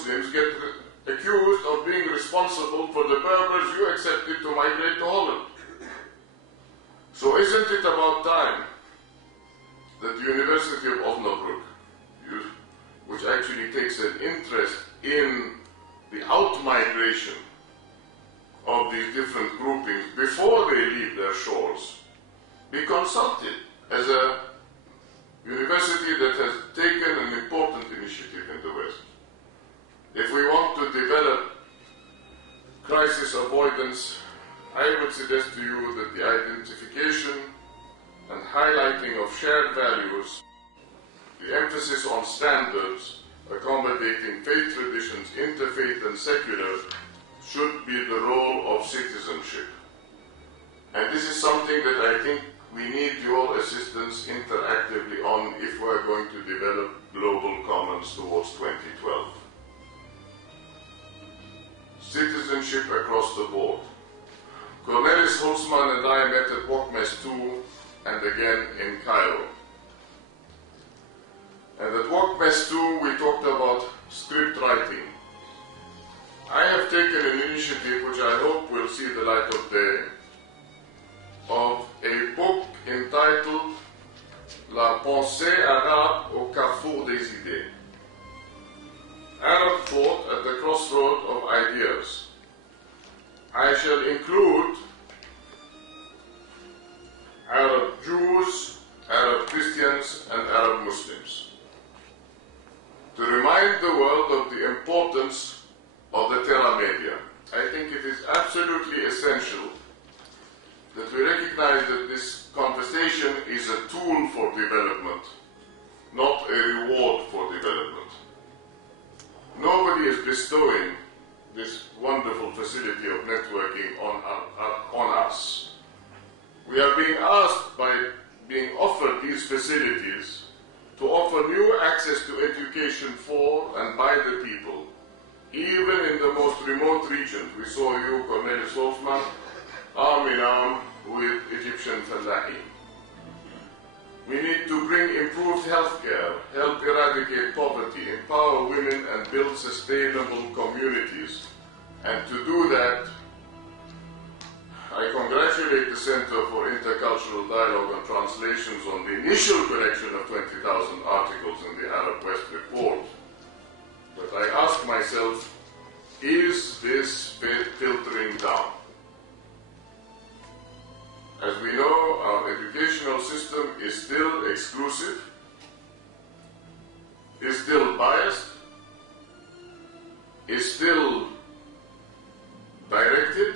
Muslims get accused of being responsible for the Berbers you accepted to migrate to Holland. So isn't it about time that the University of Osnabrück, which actually takes an interest in the out-migration of these different groupings before they leave their shores, be consulted as a university that has taken an important initiative in the West? If we want to develop crisis avoidance, I would suggest to you that the identification and highlighting of shared values, the emphasis on standards, accommodating faith traditions, interfaith and secular, should be the role of citizenship. And this is something that I think we need your assistance interactively on if we're going to develop global commons towards 2012. Citizenship across the board. Cornelis Holzmann and I met at WOCMES 2 and again in Cairo. And at WOCMES 2 we talked about script writing. I have taken an initiative which I hope will see the light of day, of a book entitled La pensée arabe au carrefour des idées. Arab thought at the crossroad of ideas. I shall include Arab Jews, Arab Christians and Arab Muslims to remind the world of the importance of the terra media. I think it is absolutely essential that we recognize that this conversation is a tool for development, not a reward for development. Nobody is bestowing this wonderful facility of networking on us. We are being asked by being offered these facilities to offer new access to education for and by the people, even in the most remote regions. We saw you, Cornelis Holzmann, arm in arm with Egyptian Fallahi. We need to bring improved healthcare, help eradicate poverty, empower women and build sustainable communities. And to do that, I congratulate the Center for Intercultural Dialogue and Translations on the initial correction of 20,000 articles in the Arab West report. But I ask myself, is this filtering down? As we know, our educational system is still exclusive, is still biased, is still directed,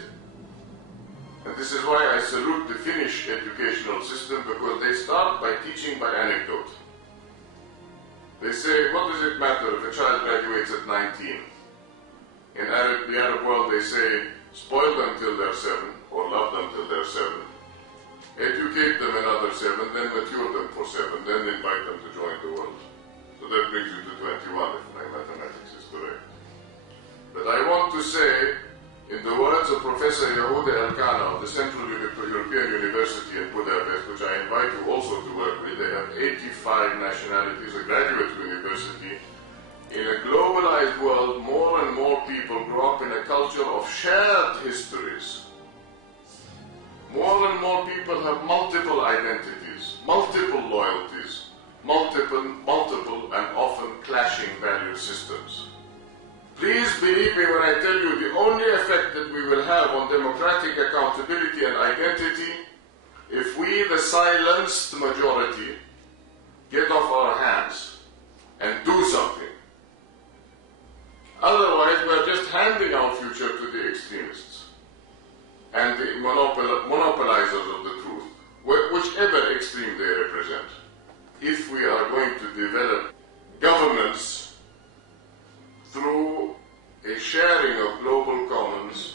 and this is why I salute the Finnish educational system, because they start by teaching by anecdote. They say, what does it matter if a child graduates at 19? In the Arab world they say, spoil them till they're 7, or love them till they're 7. Educate them another 7, then mature them for 7, then invite them to join the world. So that brings you to 21, if my mathematics is correct. But I want to say, in the words of Professor Yehuda Elkana of the Central European University in Budapest, which I invite you also to work with, they have 85 nationalities, a graduate university. In a globalized world, more and more people grow up in a culture of shared histories. More and more people have multiple identities, multiple loyalties, multiple and often clashing value systems. Please believe me when I tell you the only effect that we will have on democratic accountability and identity, if we, the silenced majority, get off our hands and do something. Otherwise, we're just handing our future to the extremists and the monopolizers of the truth, whichever extreme they represent. If we are going to develop governance through a sharing of global commons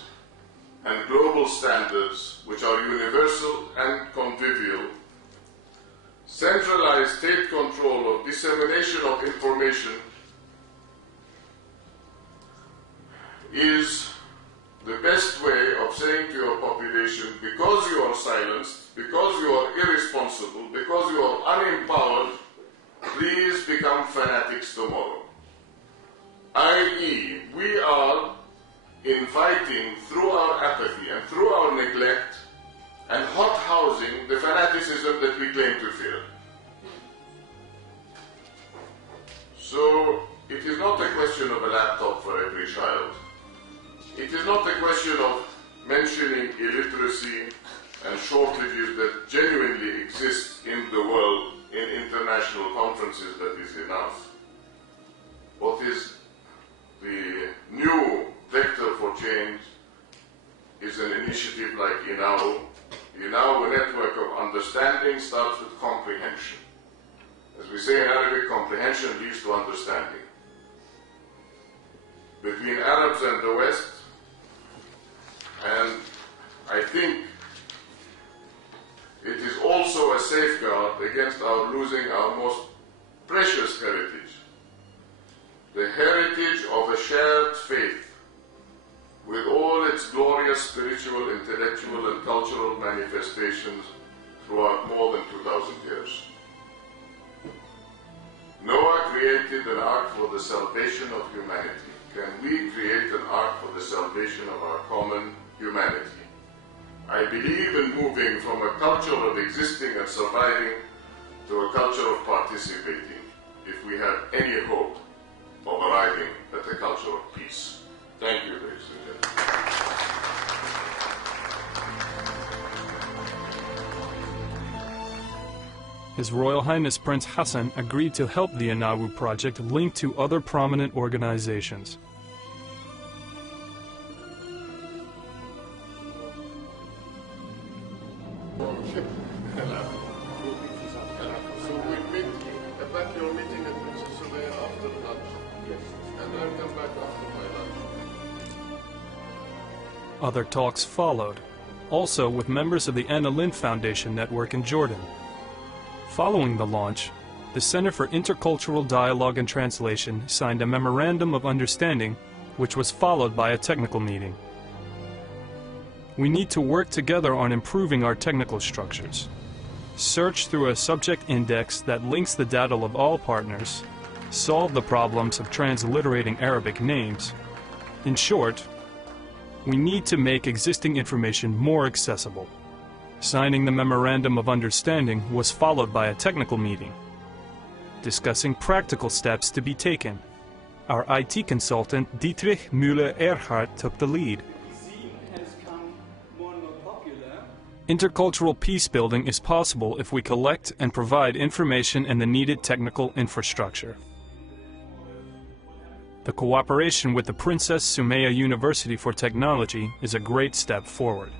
and global standards which are universal and convivial, centralized state control of dissemination of information is the best way of saying to your population, because you are silenced, because you are irresponsible, because you are unempowered, please become fanatics tomorrow. i.e., fighting through our apathy and through our neglect and hot housing the fanaticism that we claim to fear. So it is not a question of a laptop for every child. It is not a question of mentioning illiteracy and shortages that genuinely exist in the world in international conferences. That is enough. What is the new vector for change is an initiative like ENAWU. ENAWU network of understanding starts with comprehension. As we say in Arabic, comprehension leads to understanding. Between Arabs and the West, and I think it is also a safeguard against our losing our most precious heritage, the heritage of a shared faith with all its glorious spiritual, intellectual, and cultural manifestations throughout more than 2,000 years. Noah created an ark for the salvation of humanity. Can we create an ark for the salvation of our common humanity? I believe in moving from a culture of existing and surviving to a culture of participating, if we have any hope of arriving at a culture of peace. Thank you, ladies and gentlemen. His Royal Highness Prince Hassan agreed to help the ENAWU project linked to other prominent organizations. So we'll meet at your meeting at Princess Soleil after lunch. Yes. And I'll come back after my lunch. Other talks followed, also with members of the Anna Lindh Foundation network in Jordan. Following the launch, the Center for Intercultural Dialogue and Translation signed a Memorandum of Understanding, which was followed by a technical meeting. We need to work together on improving our technical structures. Search through a subject index that links the data of all partners, solve the problems of transliterating Arabic names. In short, we need to make existing information more accessible. Signing the Memorandum of Understanding was followed by a technical meeting, discussing practical steps to be taken. Our IT consultant, Dietrich Müller-Erhardt, took the lead. Intercultural peace building is possible if we collect and provide information and the needed technical infrastructure. The cooperation with the Princess Sumaya University for Technology is a great step forward.